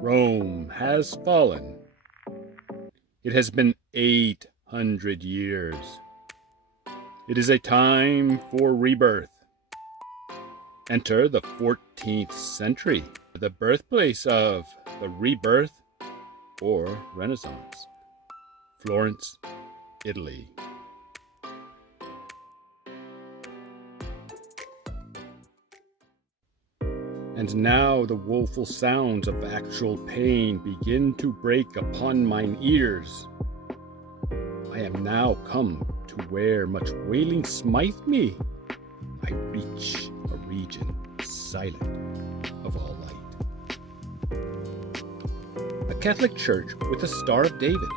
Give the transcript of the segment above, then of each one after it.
Rome has fallen. It has been 800 years. It is a time for rebirth. Enter the 14th century, the birthplace of the rebirth or Renaissance. Florence, Italy. And now the woeful sounds of actual pain begin to break upon mine ears. I am now come to where much wailing smite me. I reach a region silent of all light. A Catholic church with a Star of David.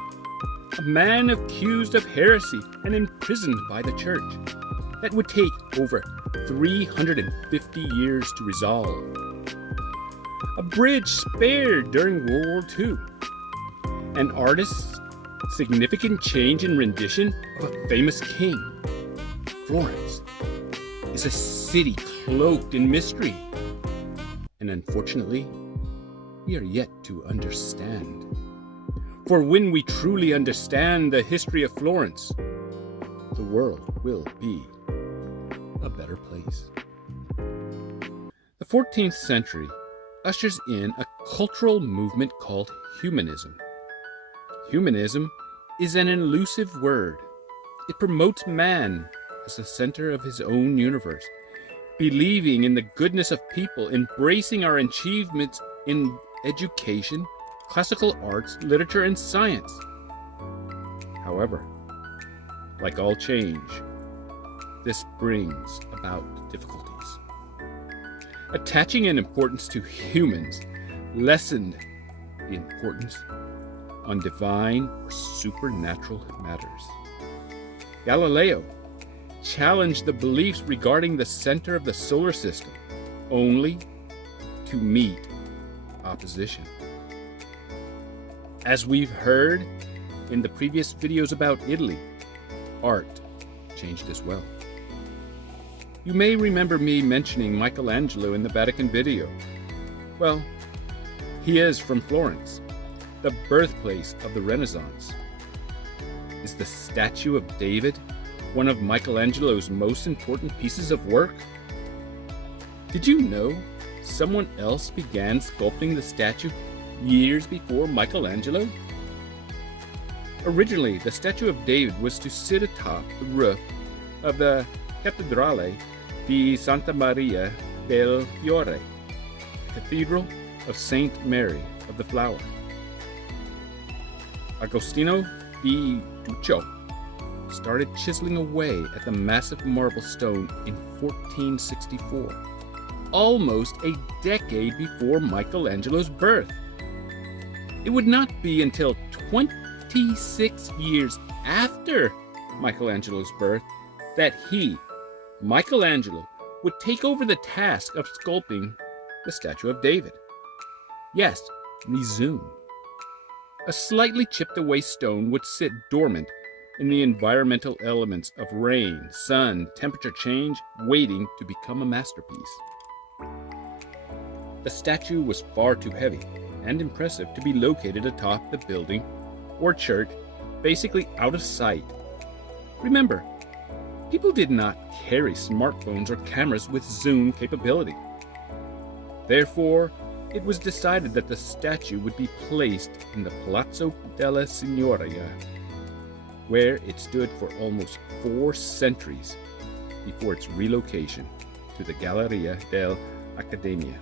A man accused of heresy and imprisoned by the church. That would take over 350 years to resolve. A bridge spared during World War II. An artist's significant change in rendition of a famous king. Florence is a city cloaked in mystery. And unfortunately, we are yet to understand. For when we truly understand the history of Florence, the world will be a better place. The 14th century ushers in a cultural movement called humanism. Humanism is an elusive word. It promotes man as the center of his own universe, believing in the goodness of people, embracing our achievements in education, classical arts, literature, and science. However, like all change, this brings about difficulties. Attaching an importance to humans lessened the importance on divine or supernatural matters. Galileo challenged the beliefs regarding the center of the solar system, only to meet opposition. As we've heard in the previous videos about Italy, art changed as well. You may remember me mentioning Michelangelo in the Vatican video. Well, he is from Florence, the birthplace of the Renaissance. Is the statue of David one of Michelangelo's most important pieces of work? Did you know someone else began sculpting the statue years before Michelangelo? Originally, the statue of David was to sit atop the roof of the Cattedrale di Santa Maria del Fiore, Cathedral of Saint Mary of the Flower. Agostino di Duccio started chiseling away at the massive marble stone in 1464, almost a decade before Michelangelo's birth. It would not be until 26 years after Michelangelo's birth that he, Michelangelo, would take over the task of sculpting the statue of David. Yes, resume. A slightly chipped away stone would sit dormant in the environmental elements of rain, sun, temperature change, waiting to become a masterpiece. The statue was far too heavy and impressive to be located atop the building or church, basically out of sight. Remember, people did not carry smartphones or cameras with zoom capability. Therefore, it was decided that the statue would be placed in the Palazzo della Signoria, where it stood for almost 4 centuries before its relocation to the Galleria dell'Accademia.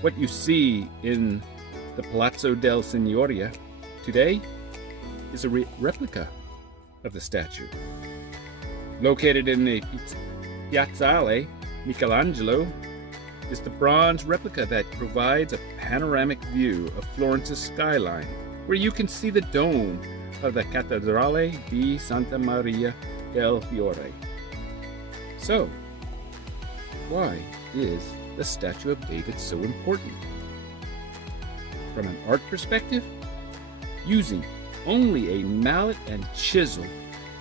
What you see in the Palazzo della Signoria today is a replica of the statue. Located in the Piazzale Michelangelo is the bronze replica that provides a panoramic view of Florence's skyline, where you can see the dome of the Cattedrale di Santa Maria del Fiore. So, why is the statue of David so important? From an art perspective, using only a mallet and chisel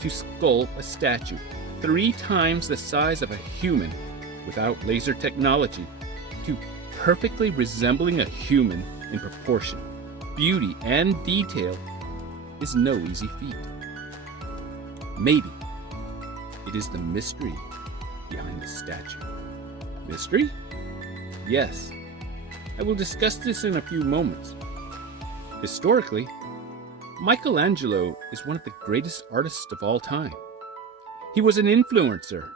to sculpt a statue 3 times the size of a human without laser technology to perfectly resembling a human in proportion, beauty, and detail is no easy feat. Maybe it is the mystery behind the statue. Mystery? Yes. I will discuss this in a few moments. Historically, Michelangelo is one of the greatest artists of all time. He was an influencer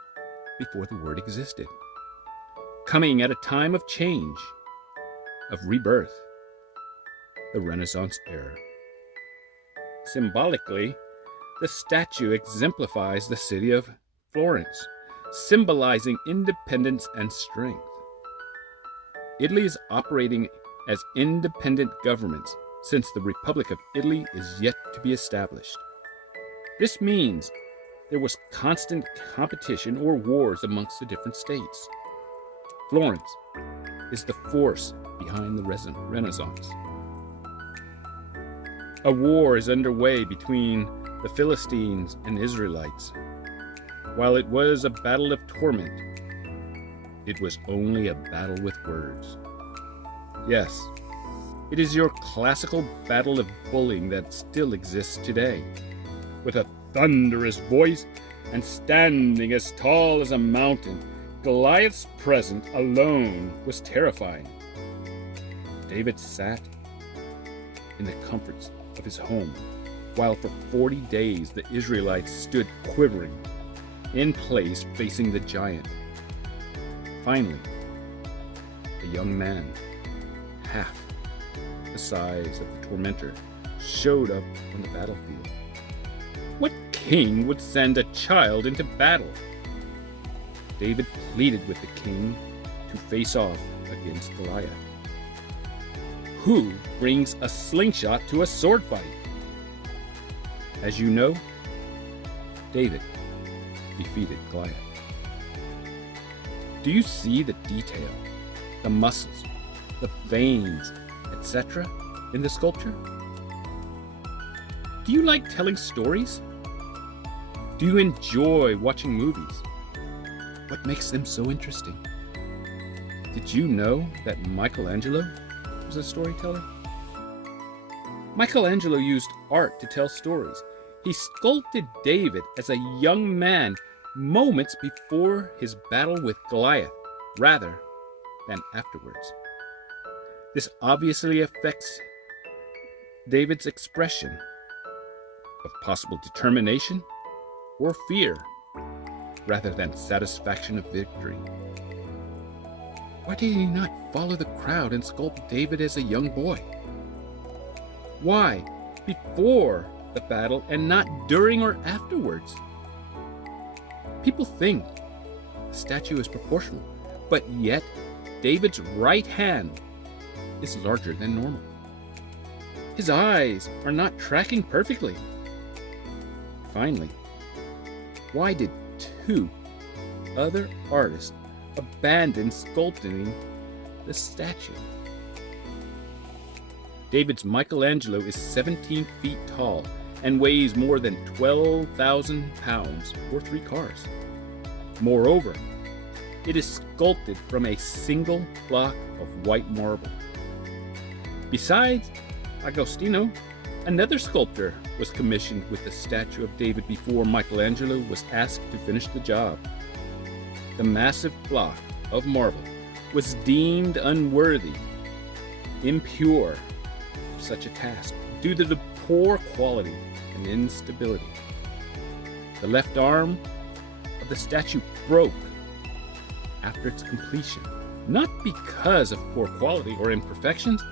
before the word existed, coming at a time of change, of rebirth, the Renaissance era. Symbolically, the statue exemplifies the city of Florence, symbolizing independence and strength. Italy is operating as independent governments since the Republic of Italy is yet to be established. This means there was constant competition or wars amongst the different states. Florence is the force behind the Renaissance. A war is underway between the Philistines and Israelites. While it was a battle of torment, it was only a battle with words. Yes, it is your classical battle of bullying that still exists today. With a thunderous voice and standing as tall as a mountain, Goliath's presence alone was terrifying. David sat in the comforts of his home, while for 40 days the Israelites stood quivering in place facing the giant. Finally, a young man, half the size of the tormentor, showed up on the battlefield. What king would send a child into battle? David pleaded with the king to face off against Goliath. Who brings a slingshot to a sword fight? As you know, David defeated Goliath. Do you see the detail, the muscles, the veins, etc. in the sculpture? Do you like telling stories? Do you enjoy watching movies? What makes them so interesting? Did you know that Michelangelo was a storyteller? Michelangelo used art to tell stories. He sculpted David as a young man moments before his battle with Goliath, rather than afterwards. This obviously affects David's expression of possible determination or fear, rather than satisfaction of victory. Why did he not follow the crowd and sculpt David as a young boy? Why before the battle and not during or afterwards? People think the statue is proportional, but yet David's right hand is larger than normal. His eyes are not tracking perfectly. Finally, why did two other artists abandon sculpting the statue? David's Michelangelo is 17 feet tall and weighs more than 12,000 pounds or 3 cars. Moreover, it is sculpted from a single block of white marble. Besides Agostino, another sculptor was commissioned with the statue of David before Michelangelo was asked to finish the job. The massive block of marble was deemed unworthy, impure of such a task due to the poor quality and instability. The left arm of the statue broke after its completion, not because of poor quality or imperfections,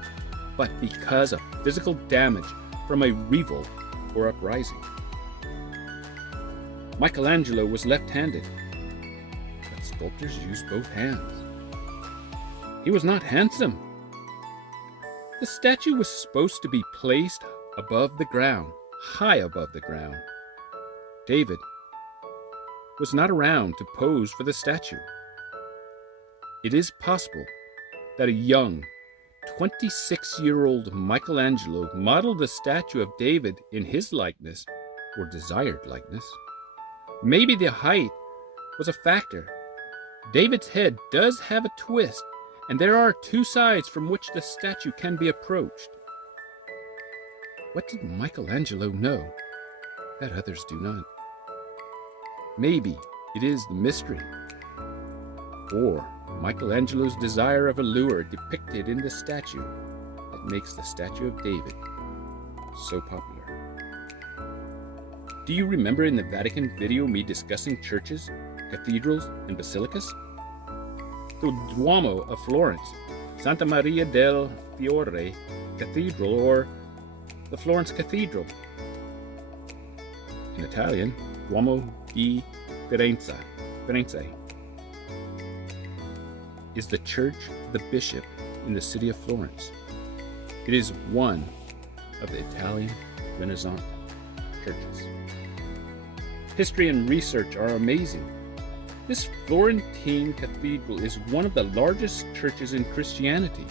but because of physical damage from a revolt or uprising. Michelangelo was left-handed, but sculptors used both hands. He was not handsome. The statue was supposed to be placed above the ground, high above the ground. David was not around to pose for the statue. It is possible that a young 26-year-old Michelangelo modeled a statue of David in his likeness or desired likeness. Maybe the height was a factor. David's head does have a twist, and there are two sides from which the statue can be approached. What did Michelangelo know that others do not? Maybe it is the mystery, or Michelangelo's desire of allure depicted in the statue that makes the statue of David so popular. Do you remember in the Vatican video me discussing churches, cathedrals, and basilicas? The Duomo of Florence, Santa Maria del Fiore Cathedral, or the Florence Cathedral. In Italian, Duomo di Firenze, is the church of the bishop in the city of Florence. It is one of the Italian Renaissance churches. History and research are amazing. This Florentine cathedral is one of the largest churches in Christianity.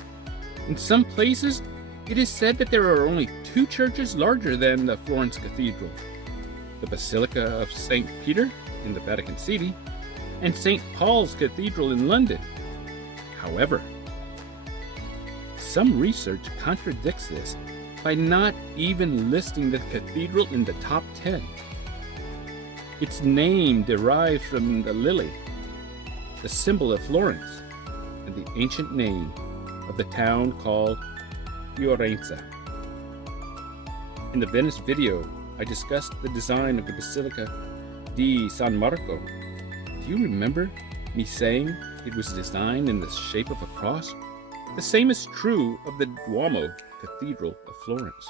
In some places, it is said that there are only two churches larger than the Florence Cathedral: the Basilica of St. Peter in the Vatican City and St. Paul's Cathedral in London. However, some research contradicts this by not even listing the cathedral in the top 10. Its name derives from the lily, the symbol of Florence, and the ancient name of the town called Florence. In the Venice video, I discussed the design of the Basilica di San Marco. Do you remember me saying it was designed in the shape of a cross? The same is true of the Duomo Cathedral of Florence.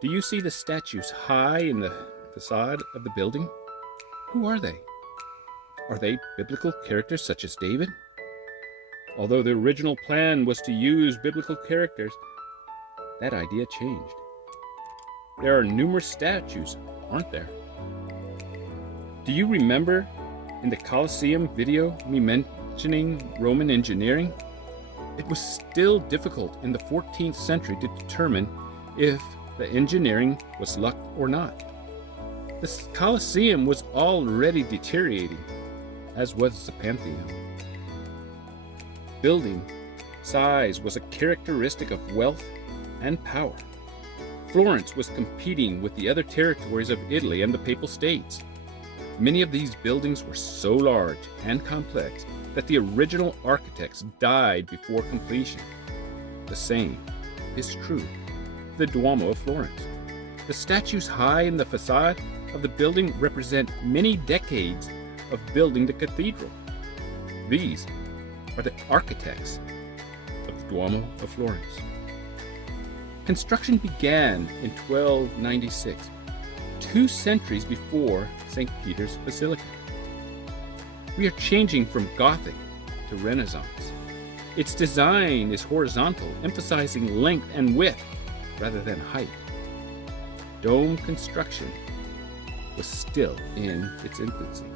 Do you see the statues high in the facade of the building? Who are they? Are they biblical characters such as David? Although the original plan was to use biblical characters, that idea changed. There are numerous statues, aren't there? Do you remember in the Colosseum video me mentioning Roman engineering? It was still difficult in the 14th century to determine if the engineering was luck or not. The Colosseum was already deteriorating, as was the Pantheon. Building size was a characteristic of wealth and power. Florence was competing with the other territories of Italy and the Papal States. Many of these buildings were so large and complex that the original architects died before completion. The same is true of the Duomo of Florence. The statues high in the facade of the building represent many decades of building the cathedral. These are the architects of the Duomo of Florence. Construction began in 1296, 2 centuries before St. Peter's Basilica. We are changing from Gothic to Renaissance. Its design is horizontal, emphasizing length and width rather than height. Dome construction was still in its infancy.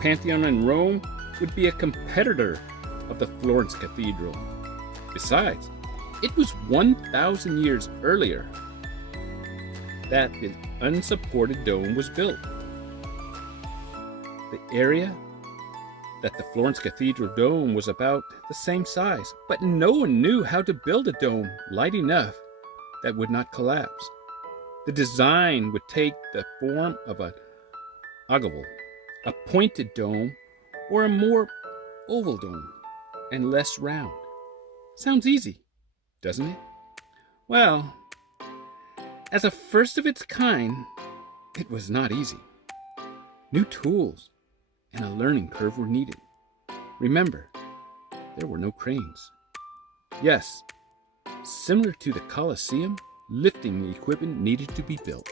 Pantheon in Rome would be a competitor of the Florence Cathedral. Besides, it was 1,000 years earlier that the unsupported dome was built. The area that the Florence Cathedral dome was about the same size, but no one knew how to build a dome light enough that would not collapse. The design would take the form of an ogival, a pointed dome, or a more oval dome, and less round. Sounds easy, doesn't it? Well, as a first of its kind, it was not easy. New tools and a learning curve were needed. Remember, there were no cranes. Yes, similar to the Colosseum, lifting equipment needed to be built.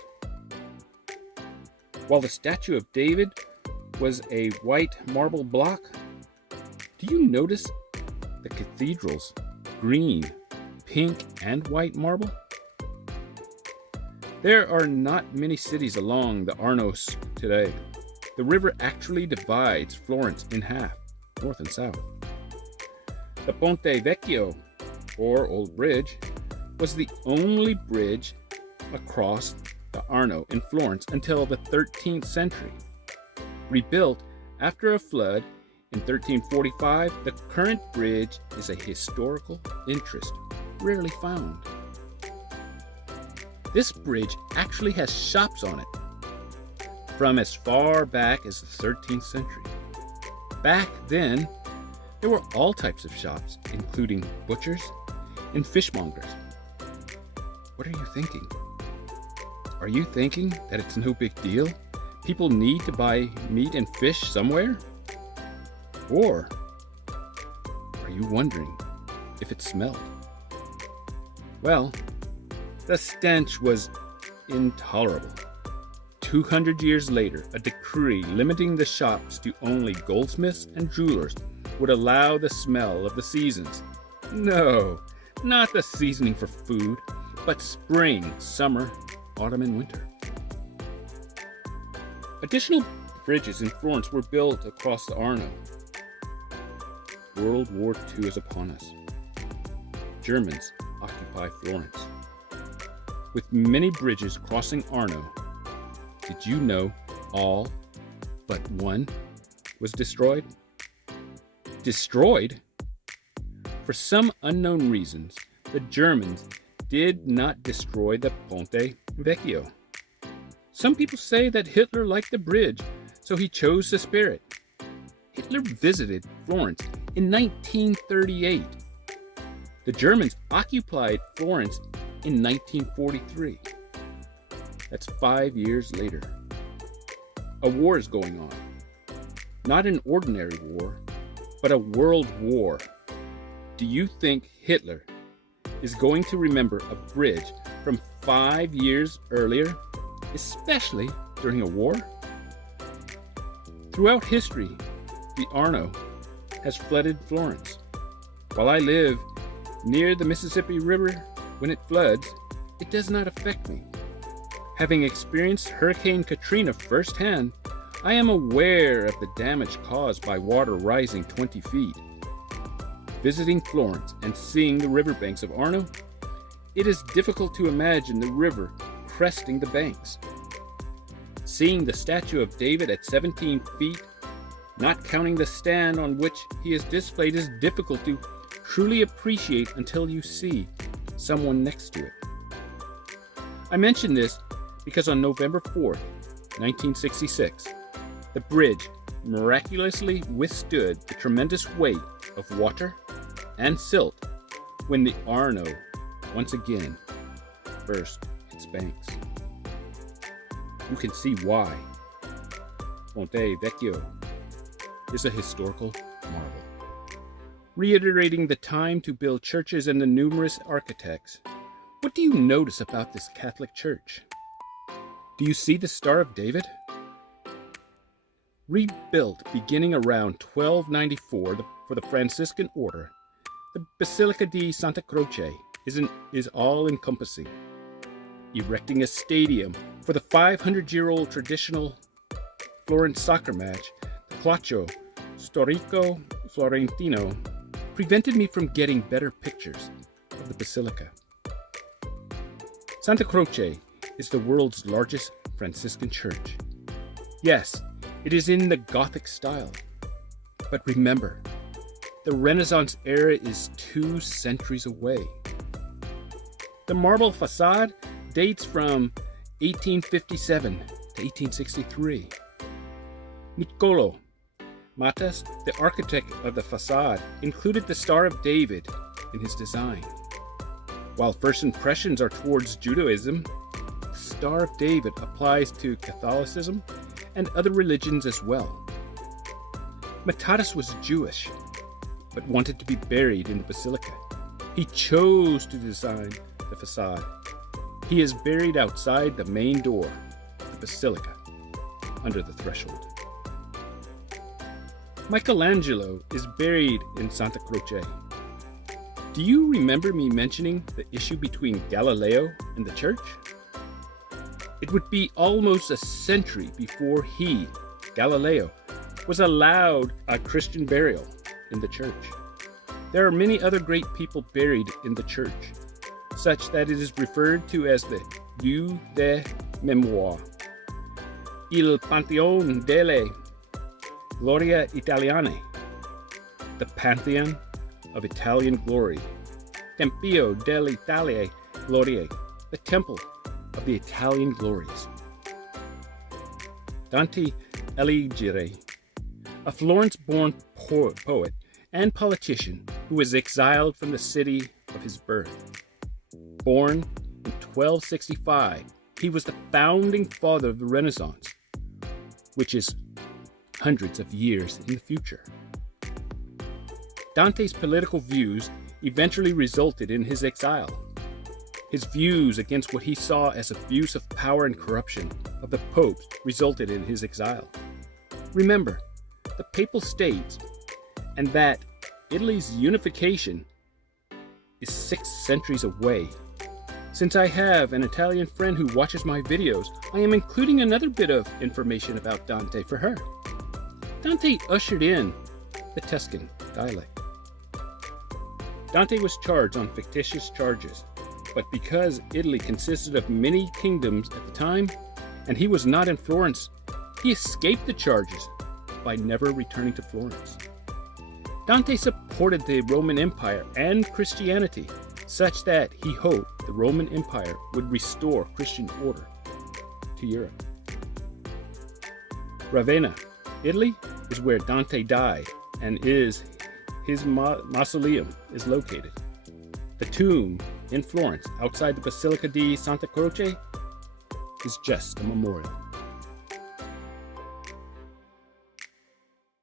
While the statue of David was a white marble block, do you notice the cathedral's green, pink, and white marble? There are not many cities along the Arno today. The river actually divides Florence in half, north and south. The Ponte Vecchio, or Old Bridge, was the only bridge across the Arno in Florence until the 13th century. Rebuilt after a flood in 1345, the current bridge is a historical interest rarely found. This bridge actually has shops on it from as far back as the 13th century. Back then, there were all types of shops, including butchers and fishmongers. What are you thinking? Are you thinking that it's no big deal? People need to buy meat and fish somewhere? Or are you wondering if it smelled? Well, the stench was intolerable. 200 years later, a decree limiting the shops to only goldsmiths and jewelers would allow the smell of the seasons. No, not the seasoning for food, but spring, summer, autumn, and winter. Additional bridges in Florence were built across the Arno. World War II is upon us. Germans occupy Florence. With many bridges crossing Arno, did you know all but one was destroyed? Destroyed? For some unknown reasons, the Germans did not destroy the Ponte Vecchio. Some people say that Hitler liked the bridge, so he chose to spare it. Hitler visited Florence in 1938. The Germans occupied Florence in 1943. That's 5 years later. A war is going on. Not an ordinary war, but a world war. Do you think Hitler is going to remember a bridge from 5 years earlier, especially during a war? Throughout history, the Arno has flooded Florence. While I live near the Mississippi River, when it floods, it does not affect me. Having experienced Hurricane Katrina firsthand, I am aware of the damage caused by water rising 20 feet. Visiting Florence and seeing the riverbanks of Arno, it is difficult to imagine the river cresting the banks. Seeing the statue of David at 17 feet, not counting the stand on which he is displayed, is difficult to truly appreciate until you see someone next to it. I mention this because on November 4th, 1966, the bridge miraculously withstood the tremendous weight of water and silt when the Arno once again burst its banks. You can see why Ponte Vecchio is a historical marvel. Reiterating the time to build churches and the numerous architects, what do you notice about this Catholic church? Do you see the Star of David? Rebuilt beginning around 1294 for the Franciscan order, the Basilica di Santa Croce is all-encompassing. Erecting a stadium for the 500-year-old traditional Florence soccer match, the Calcio Storico Florentino, prevented me from getting better pictures of the Basilica. Santa Croce is the world's largest Franciscan church. Yes, it is in the Gothic style. But remember, the Renaissance era is 2 centuries away. The marble facade dates from 1857 to 1863. Niccolò Matas, the architect of the facade, included the Star of David in his design. While first impressions are towards Judaism, the Star of David applies to Catholicism and other religions as well. Matatis was Jewish, but wanted to be buried in the basilica. He chose to design the facade. He is buried outside the main door of the basilica, under the threshold. Michelangelo is buried in Santa Croce. Do you remember me mentioning the issue between Galileo and the church? It would be almost a century before he, Galileo, was allowed a Christian burial in the church. There are many other great people buried in the church, such that it is referred to as the lieu de mémoire, il Pantheon delle Glorie Italiane, the pantheon of Italian glory, Tempio dell'Italia Glorie, the temple of the Italian glories. Dante Alighieri, a Florence-born poet and politician who was exiled from the city of his birth. Born in 1265, he was the founding father of the Renaissance, which is hundreds of years in the future. Dante's political views eventually resulted in his exile. His views against what he saw as abuse of power and corruption of the popes resulted in his exile. Remember, the papal states and that Italy's unification is 6 centuries away. Since I have an Italian friend who watches my videos, I am including another bit of information about Dante for her. Dante ushered in the Tuscan dialect. Dante was charged on fictitious charges, but because Italy consisted of many kingdoms at the time, and he was not in Florence, he escaped the charges by never returning to Florence. Dante supported the Roman Empire and Christianity, such that he hoped the Roman Empire would restore Christian order to Europe. Ravenna, Italy, is where Dante died, and his mausoleum is located. The tomb in Florence, outside the Basilica di Santa Croce, is just a memorial.